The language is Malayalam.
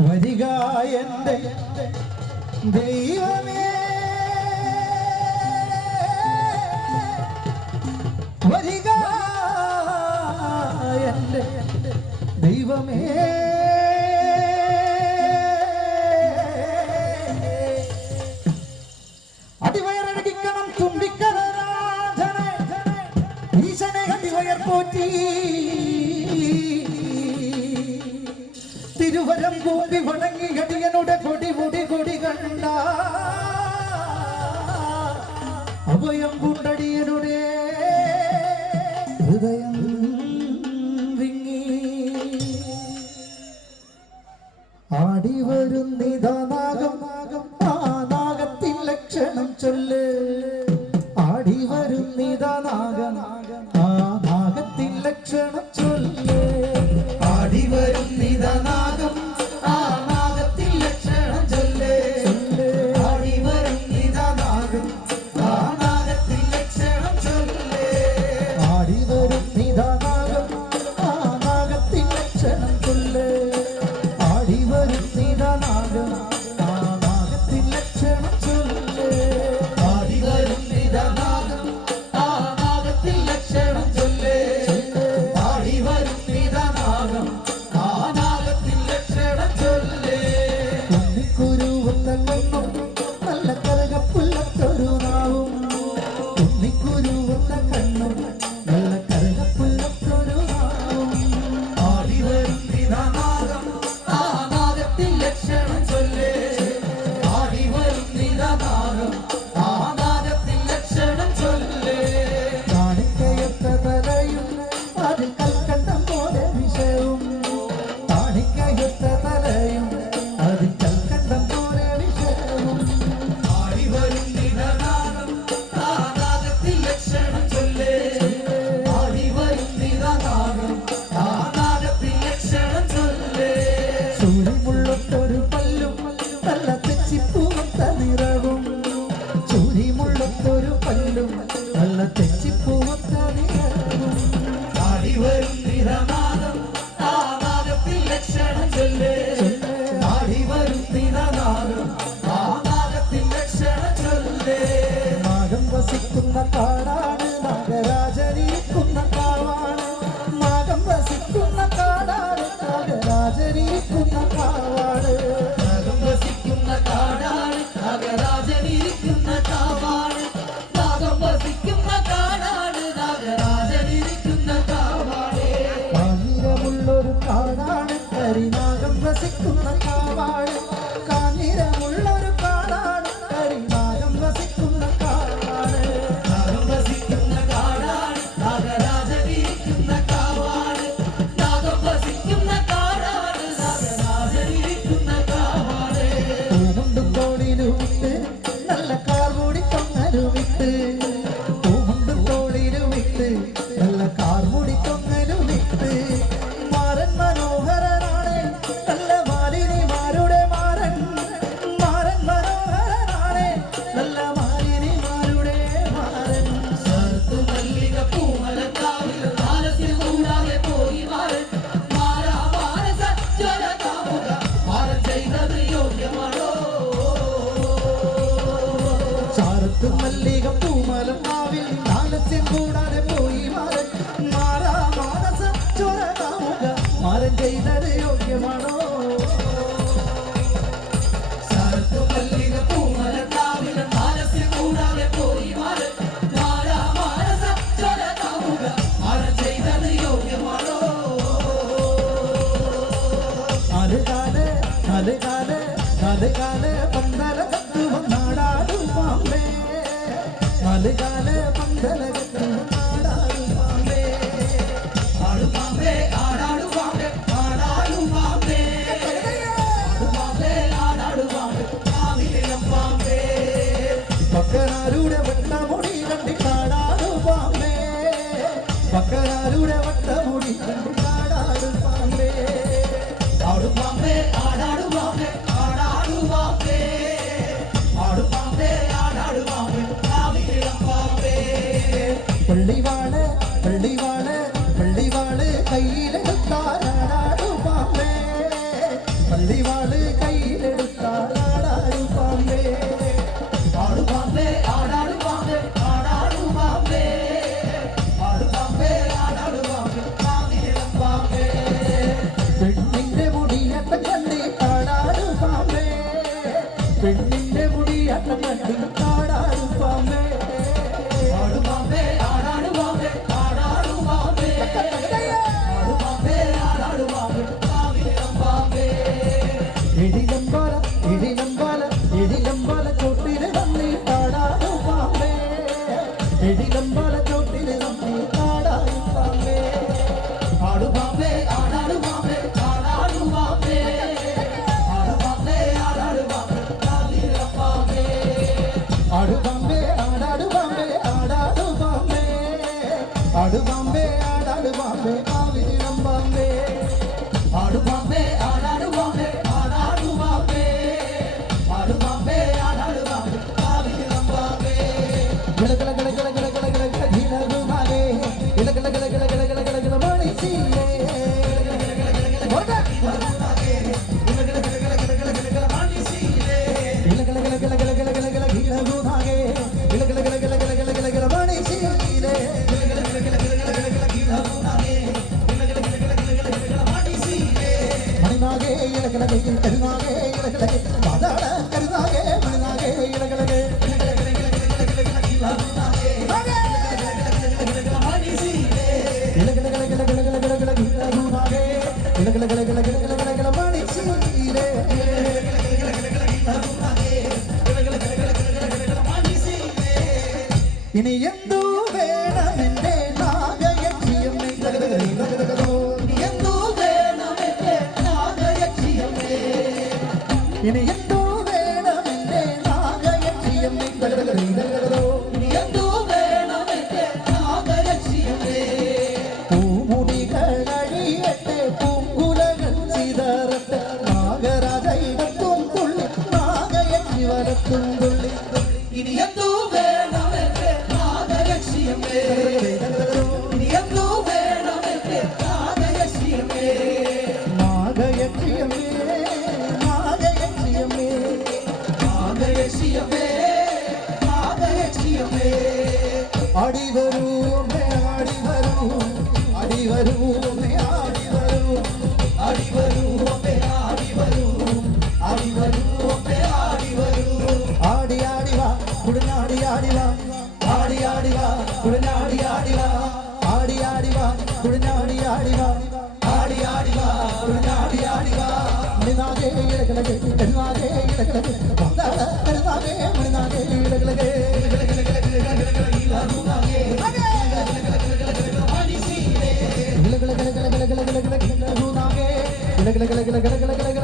വരിക എന്റെ ദൈവമേ. വരിക എന്റെ ദൈവമേ. അഭയം കൊണ്ടടിയനുടേ ഹൃദയം വിങ്ങി. ആടി വരുന്നിതാ നാഗം നാഗം ആ നാഗത്തിൻ ലക്ഷണം ചൊല്ലേ. ഉരുവുന്ന കണ്ണും നല്ല കറുകപ്പുള്ള sick of my പത്ത് മല്ലിക പൂമലം മാവിൽ പോയി മാറൻ മാറാ മാറസ ചൊരകാമുക മാറൻ നാല് കാല മണ്ഡല பிள்ளை வாழ பிள்ளை வாழ. The Papa. கருதாகே இலகலகே இனி எந்தோ ഇനി വേണം എന്റെ നാഗയക്ഷിയം ഇനി എന്തോ വേണം എന്റെ നാഗയക്ഷിയം പൂമുടികളഴിയട്ടെ പൂങ്കുലകൾ ചിതറട്ടെ. നാഗരാജൈവത്തും തുള്ളി നാഗയക്ഷി വരത്തും തുള്ളി. വേണം എന്റെ അടി വരൂ അമ്മേ അടി വരൂ അടി വരൂ അമ്മേ അടി വരൂ ആടി വരൂ അമ്മേ ആടി ആടി വരൂ കുടനാടി ആടി വരൂ ആടി ആടി വാ കുടനാടി ആടി വാ. ആടി ആടി വാ കുടനാടി ആടി വാ. ആടി ആടി വാ കുടനാടി ഇളകളകളകളകളകളകളകള